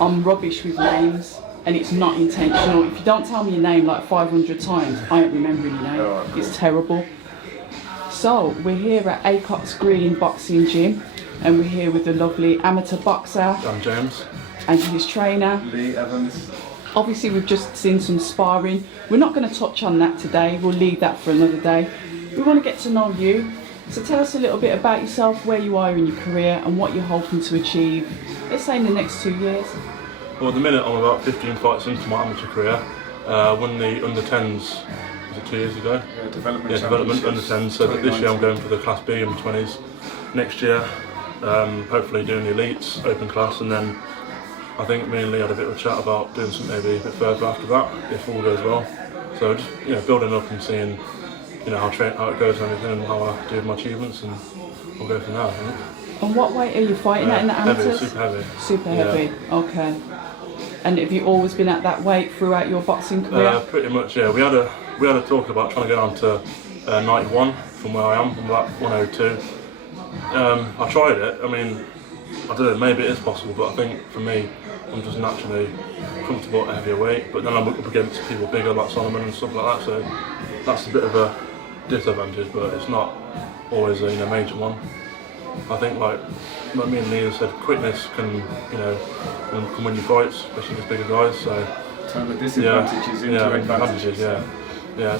I'm rubbish with names, and it's not intentional. If you don't tell me your name like 500 times, I don't remember your name. Oh, cool. It's terrible. So we're here at Acox Green Boxing Gym, and we're here with the lovely amateur boxer. I'm James. And his trainer. Lee Evans. Obviously we've just seen some sparring. We're not going to touch on that today, we'll leave that for another day. We want to get to know you. So tell us a little bit about yourself, where you are in your career and what you're hoping to achieve, let's say in the next 2 years. Well, at the minute I'm about 15 fights into my amateur career. Won the under 10s, was it 2 years ago? Yeah, development under 10s. So this year I'm going for the Class B under 20s. Next year, hopefully doing the elites, open class, and then I think me and Lee had a bit of a chat about doing something maybe a bit further after that, if all goes well. So just building up and seeing how it goes and everything, and how I do with my achievements, and we'll go from there, I think. And what weight are you fighting at in the amateurs? Super heavy. Super heavy, okay. And have you always been at that weight throughout your boxing career? Pretty much, yeah. We had a talk about trying to go down to 91 from where I am. I'm about 102. I tried it. I mean, I don't know, maybe it is possible, but I think for me, I'm just naturally comfortable at a heavier weight. But then I'm up against people bigger like Solomon and stuff like that, so that's a bit of a disadvantage, but it's not always a major one. I think like me and Lee said, quickness can can win you fights, especially against bigger guys. So turn the disadvantages into advantages. Yeah.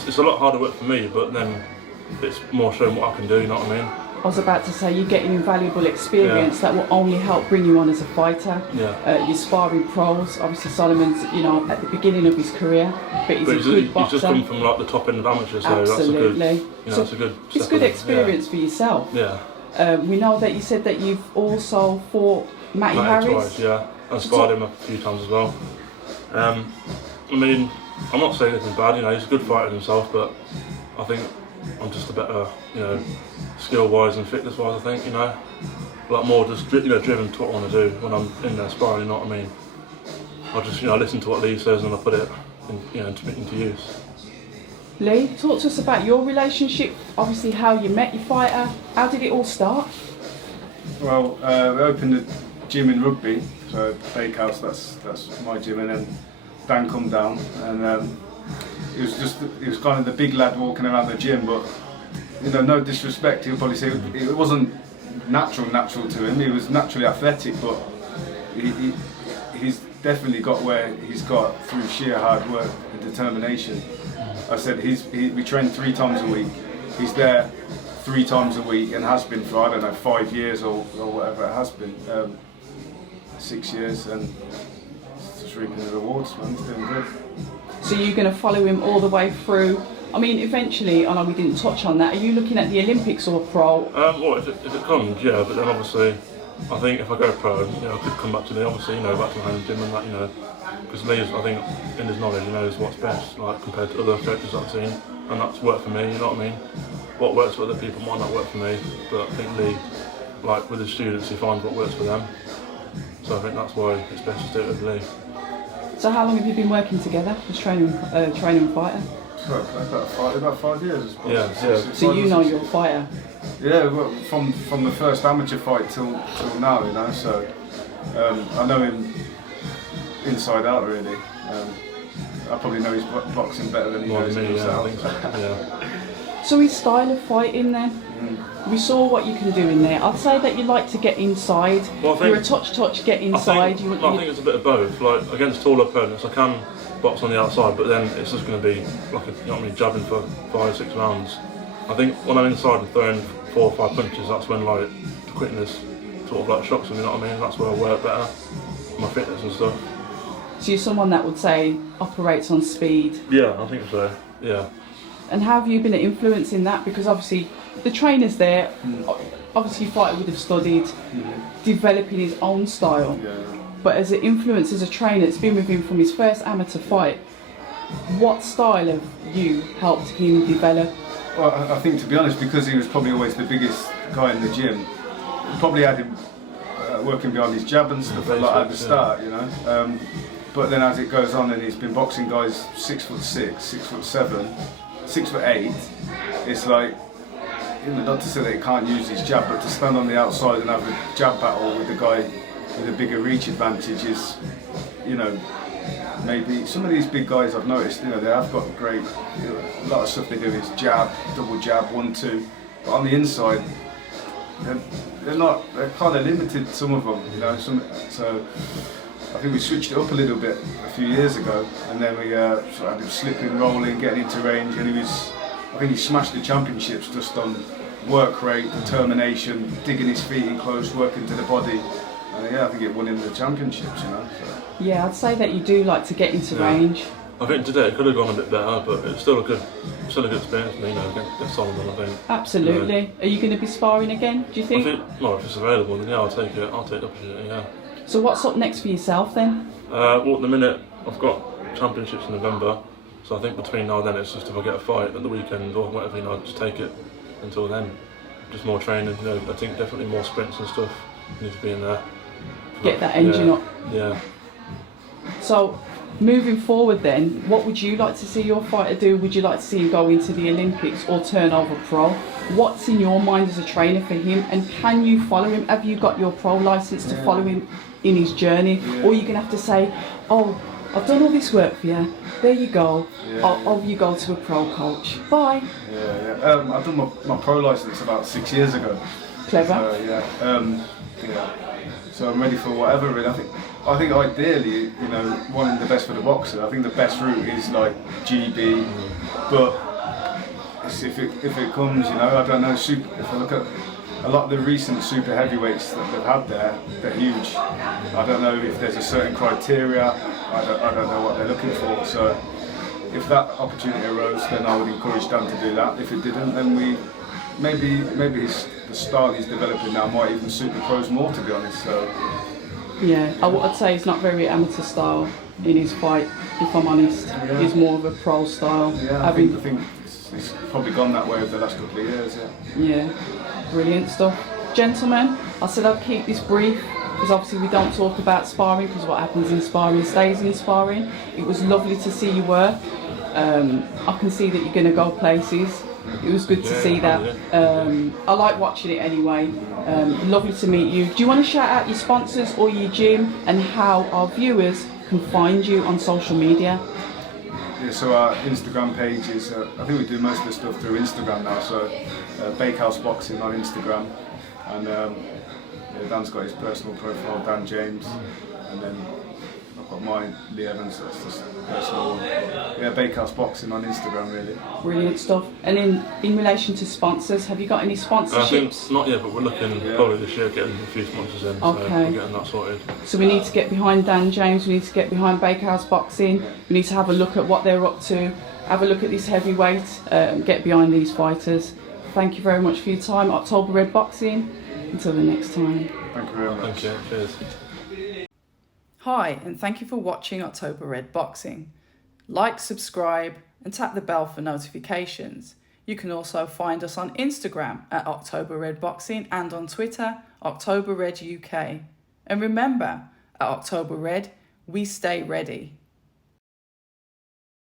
It's a lot harder work for me, but then it's more showing what I can do. You know what I mean? I was about to say, you're getting invaluable experience that will only help bring you on as a fighter. Yeah. You're sparring pros. Obviously Solomon's, at the beginning of his career, but he's a good boxer. He's just come from like the top end of amateur, so absolutely. That's a good. It's good experience for yourself. Yeah. We know that you said that you've also fought Matty Harris. Twice, yeah. I've sparred him a few times as well. I mean, I'm not saying anything bad. He's a good fighter himself, but I think I'm just a better, skill-wise and fitness-wise. I think, a lot more just driven to what I want to do when I'm in there sparring. You know what I mean? I just listen to what Lee says and I put it into use. Lee, talk to us about your relationship. Obviously, how you met your fighter. How did it all start? Well, we opened a gym in Rugby, so Bakehouse. That's my gym, and then Dan come down, and it was kind of the big lad walking around the gym, but no disrespect, he'll probably say it wasn't natural to him. He was naturally athletic, but he's definitely got where he's got through sheer hard work and determination. I said we train 3 times a week. He's there 3 times a week and has been for 5 years or whatever it has been, 6 years, and just reaping the rewards, man. He's doing good. So you're going to follow him all the way through? I mean, eventually, I know we didn't touch on that. Are you looking at the Olympics or pro? Well, if it comes, yeah. But then obviously, I think if I go pro, I could come back to Lee. Obviously, back to my home gym and that, because Lee, I think, in his knowledge, he knows what's best, like compared to other coaches I've seen, and that's worked for me. You know what I mean? What works for other people might not work for me, but I think Lee, like with his students, he finds what works for them. So I think that's why it's best to do it with Lee. So how long have you been working together as trainer and fighter? About 5 years. Yeah. So you know you're a fighter? Yeah, well, from the first amateur fight till now, so I know him inside out really. I probably know his boxing better than he knows himself. I think so. Yeah. So his style of fighting then? We saw what you can do in there. I'd say that you like to get inside. Well, you're a touch, get inside. I think it's a bit of both. Like against taller opponents, I can box on the outside, but then it's just going to be like jabbing for 5-6 rounds. I think when I'm inside and throwing 4 or 5 punches, that's when like the quickness sort of like shocks me. You know what I mean? That's where I work better, my fitness and stuff. So you're someone that would say operates on speed? Yeah, I think so. Yeah. And how have you been influencing that? Because obviously the trainer's there. Obviously, fighter would have studied developing his own style. Yeah. But as an influence, as a trainer, it's been with him from his first amateur fight. What style have you helped him develop? Well, I think, to be honest, because he was probably always the biggest guy in the gym, probably had him working behind his jab and stuff at the start, But then as it goes on, and he's been boxing guys 6'6", 6'7", 6'8", it's like, not to say that he can't use his jab, but to stand on the outside and have a jab battle with the guy with a bigger reach advantage is, you know, maybe some of these big guys I've noticed, you know, they have got great, you know, a lot of stuff they do is jab, double jab, 1-2, but on the inside, they're kind of limited, some of them, you know, so I think we switched it up a little bit a few years ago, and then we sort of had him slipping, rolling, getting into range, and I think he smashed the championships just on work rate, determination, digging his feet in close, working to the body. And yeah, I think it won him the championships, you know. So. Yeah, I'd say that you do like to get into range. I think today it could have gone a bit better, but it's still a good experience for me, you know, against Solomon, I think. Absolutely. Are you going to be sparring again, do you think? Well, if it's available, then yeah, I'll take it. I'll take the opportunity, yeah. So what's up next for yourself then? Well, at the minute, I've got championships in November, so I think between now and then it's just if I get a fight at the weekend or whatever, you know, just take it until then. Just more training, you know, I think definitely more sprints and stuff need to be in there. Get that engine up. Yeah. So, moving forward then, what would you like to see your fighter do? Would you like to see him go into the Olympics or turn over pro? What's in your mind as a trainer for him, and can you follow him? Have you got your pro licence to follow him in his journey? Yeah. Or are you going to have to say, oh, I've done all this work for you, there you go, off you go to a pro coach, bye. Yeah. I've done my pro licence about 6 years ago. Clever. So, yeah. So I'm ready for whatever, really. I think ideally, you know, wanting the best for the boxer, I think the best route is like GB, but if it comes, you know, I don't know, if I look at a lot of the recent super heavyweights that they've had there, they're huge. I don't know if there's a certain criteria, I don't know what they're looking for, so if that opportunity arose, then I would encourage Dan to do that. If it didn't, then maybe the style he's developing now might even suit the pros more, to be honest. So yeah, I'd say he's not very amateur style in his fight, if I'm honest. Yeah. He's more of a pro style. Yeah, I think it's probably gone that way over the last couple of years, Yeah, brilliant stuff. Gentlemen, I said I'd keep this brief, because obviously we don't talk about sparring, because what happens in sparring stays in sparring. It was lovely to see you work. I can see that you're going to go places. It was good to see that. I like watching it anyway. Lovely to meet you. Do you want to shout out your sponsors or your gym, and how our viewers can find you on social media? Yeah, so our Instagram page is, I think we do most of the stuff through Instagram now, so Bakehouse Boxing on Instagram, and Dan's got his personal profile, Dan James, and then I've got mine, Lee Evans, so that's just personal one. Yeah, Bakehouse Boxing on Instagram, really. Brilliant stuff. And in relation to sponsors, have you got any sponsorships? I think not yet, but we're looking probably this year getting a few sponsors in, so we're getting that sorted. So we need to get behind Dan James, we need to get behind Bakehouse Boxing, we need to have a look at what they're up to, have a look at this heavyweight, get behind these fighters. Thank you very much for your time. October Red Boxing. Until the next time. Thank you very much. Thank you. Cheers. Hi, and thank you for watching October Red Boxing. Like, subscribe, and tap the bell for notifications. You can also find us on Instagram at October Red Boxing and on Twitter, October Red UK. And remember, at October Red, we stay ready.